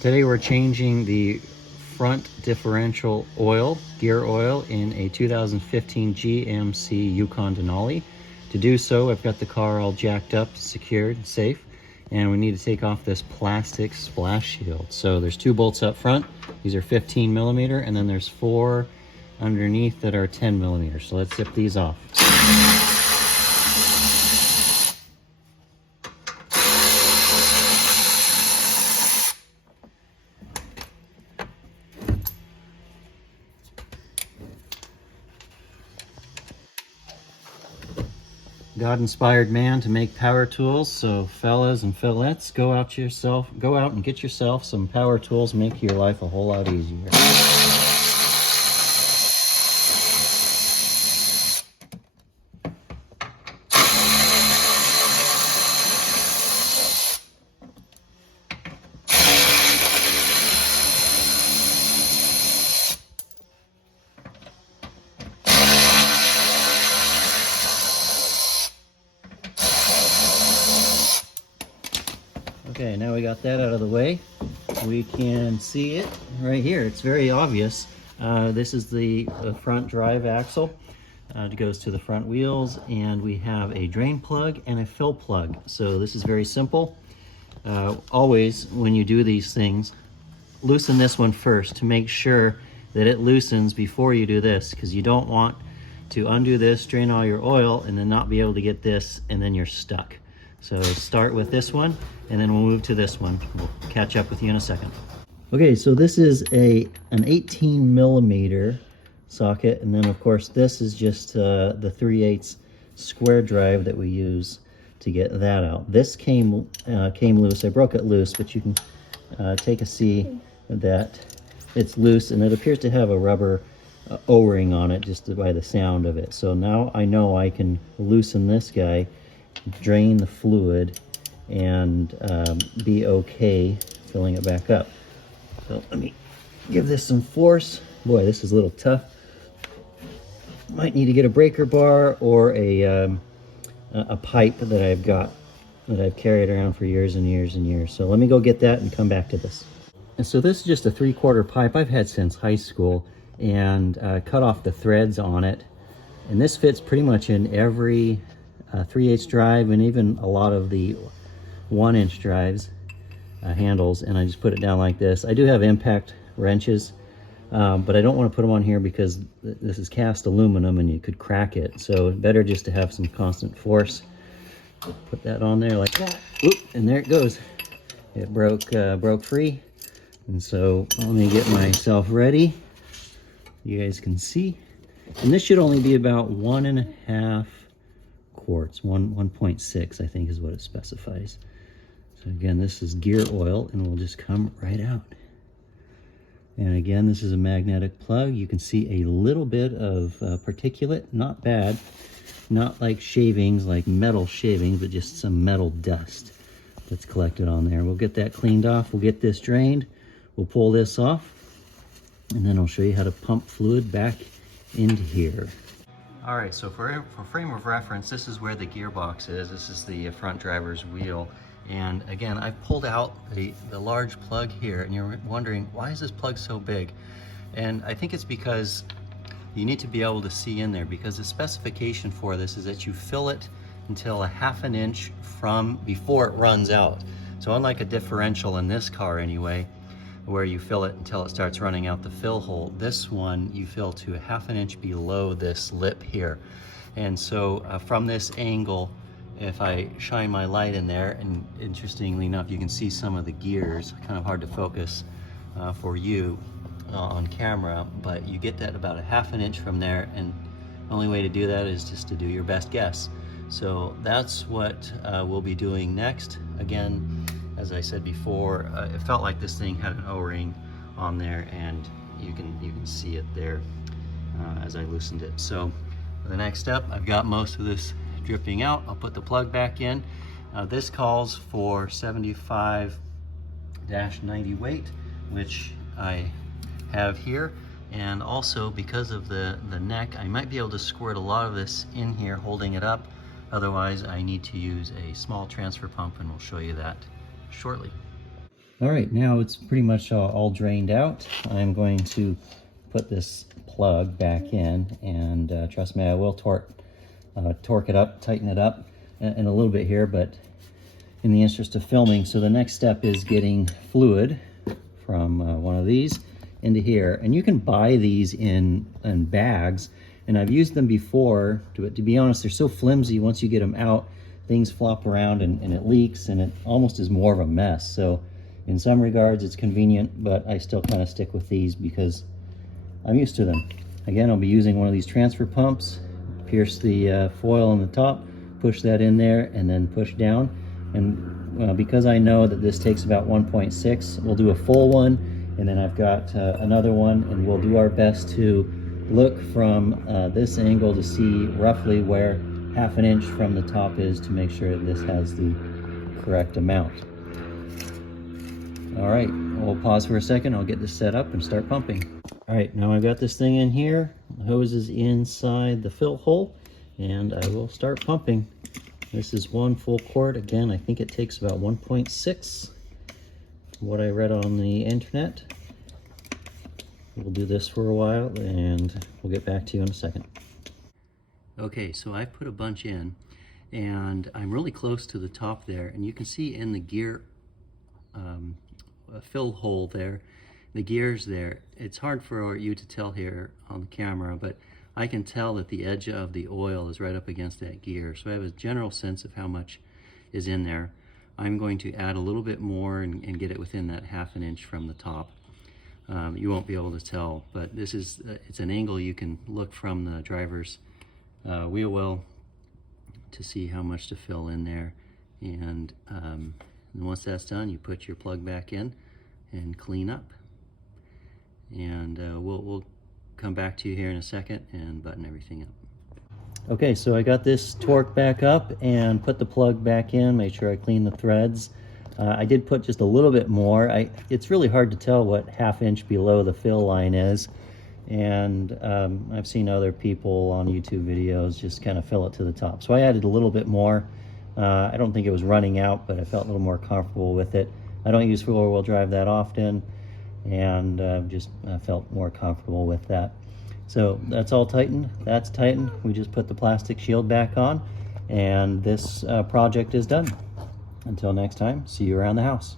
Today we're changing the front differential oil, gear oil, in a 2015 GMC Yukon Denali. To do so, I've got the car all jacked up, secured, safe, and we need to take off this plastic splash shield. So there's 2 bolts up front. These are 15 millimeter, and then there's 4 underneath that are 10 millimeters. So let's zip these off. God-inspired man to make power tools, so fellas and fillettes, go out and get yourself some power tools, make your life a whole lot easier. Okay, now we got that out of the way. We can see it right here. It's very obvious. This is the front drive axle. It goes to the front wheels, and we have a drain plug and a fill plug. So this is very simple. Always, when you do these things, loosen this one first to make sure that it loosens before you do this, because you don't want to undo this, drain all your oil, and then not be able to get this, and then you're stuck. So start with this one, and then we'll move to this one. We'll catch up with you in a second. Okay, so this is an 18 millimeter socket, and then of course this is just the 3/8 square drive that we use to get that out. This came loose. I broke it loose, but you can take a see that it's loose, and it appears to have a rubber O-ring on it just by the sound of it. So now I know I can loosen this guy, drain the fluid, and be okay filling it back up. So let me give this some force. Boy, this is a little tough. Might need to get a breaker bar or a pipe that I've carried around for years and years and years. So let me go get that and come back to this. And so this is just a 3/4 pipe I've had since high school, and cut off the threads on it. And this fits pretty much in every 3/8 drive, and even a lot of the 1-inch drives handles, and I just put it down like this. I do have impact wrenches, but I don't want to put them on here because this is cast aluminum and you could crack it. So better just to have some constant force. Put that on there like that. Oop, and there it goes. It broke free. And so let me get myself ready. You guys can see. And this should only be about 1.5 quarts, 1.6 I think is what it specifies. So again, this is gear oil, and we'll just come right out. And again, this is a magnetic plug. You can see a little bit of particulate, not bad, not like shavings, like metal shavings, but just some metal dust that's collected on there. We'll get that cleaned off. We'll get this drained. We'll pull this off, and then I'll show you how to pump fluid back into here. All right, so for frame of reference, this is where the gearbox is. This is the front driver's wheel. And again, I pulled out the large plug here, and you're wondering, why is this plug so big? And I think it's because you need to be able to see in there, because the specification for this is that you fill it until 1/2 inch from before it runs out. So unlike a differential in this car anyway, where you fill it until it starts running out the fill hole, this one you fill to 1/2 inch below this lip here. And so from this angle, if I shine my light in there, and interestingly enough, you can see some of the gears, kind of hard to focus for you on camera, but you get that about 1/2 inch from there, and the only way to do that is just to do your best guess. So that's what we'll be doing next. Again, as I said before, it felt like this thing had an O-ring on there, and you can see it there as I loosened it. So the next step, I've got most of this dripping out. I'll put the plug back in. This calls for 75-90 weight, which I have here. And also, because of the neck, I might be able to squirt a lot of this in here, holding it up. Otherwise, I need to use a small transfer pump, and we'll show you that shortly. All right, now it's pretty much all drained out. I'm going to put this plug back in, and trust me, I will torque it up, tighten it up in a little bit here, but in the interest of filming. So the next step is getting fluid from one of these into here, and you can buy these in bags, and I've used them before. To be honest, they're so flimsy, once you get them out, things flop around and it leaks, and it almost is more of a mess. So in some regards it's convenient, but I still kind of stick with these because I'm used to them. Again, I'll be using one of these transfer pumps, pierce the foil on the top, push that in there, and then push down. And because I know that this takes about 1.6, we'll do a full one, and then I've got another one, and we'll do our best to look from this angle to see roughly where 1/2 inch from the top is, to make sure that this has the correct amount. All right, we'll pause for a second. I'll get this set up and start pumping. All right, now I've got this thing in here. The hose is inside the fill hole, and I will start pumping. This is 1 full quart. Again, I think it takes about 1.6, what I read on the internet. We'll do this for a while, and we'll get back to you in a second. Okay, so I put a bunch in, and I'm really close to the top there, and you can see in the gear fill hole there, the gears there. It's hard for you to tell here on the camera, but I can tell that the edge of the oil is right up against that gear, so I have a general sense of how much is in there. I'm going to add a little bit more and get it within that 1/2 inch from the top. You won't be able to tell, but this is it's an angle you can look from the driver's wheel well to see how much to fill in there. And once that's done, you put your plug back in and clean up. And we'll come back to you here in a second and button everything up. Okay, so I got this torqued back up and put the plug back in, made sure I cleaned the threads. I did put just a little bit more. It's really hard to tell what 1/2 inch below the fill line is. And I've seen other people on YouTube videos just kind of fill it to the top. So I added a little bit more. I don't think it was running out, but I felt a little more comfortable with it. I don't use four-wheel drive that often, and just felt more comfortable with that. So that's all tightened. That's tightened. We just put the plastic shield back on, and this project is done. Until next time, see you around the house.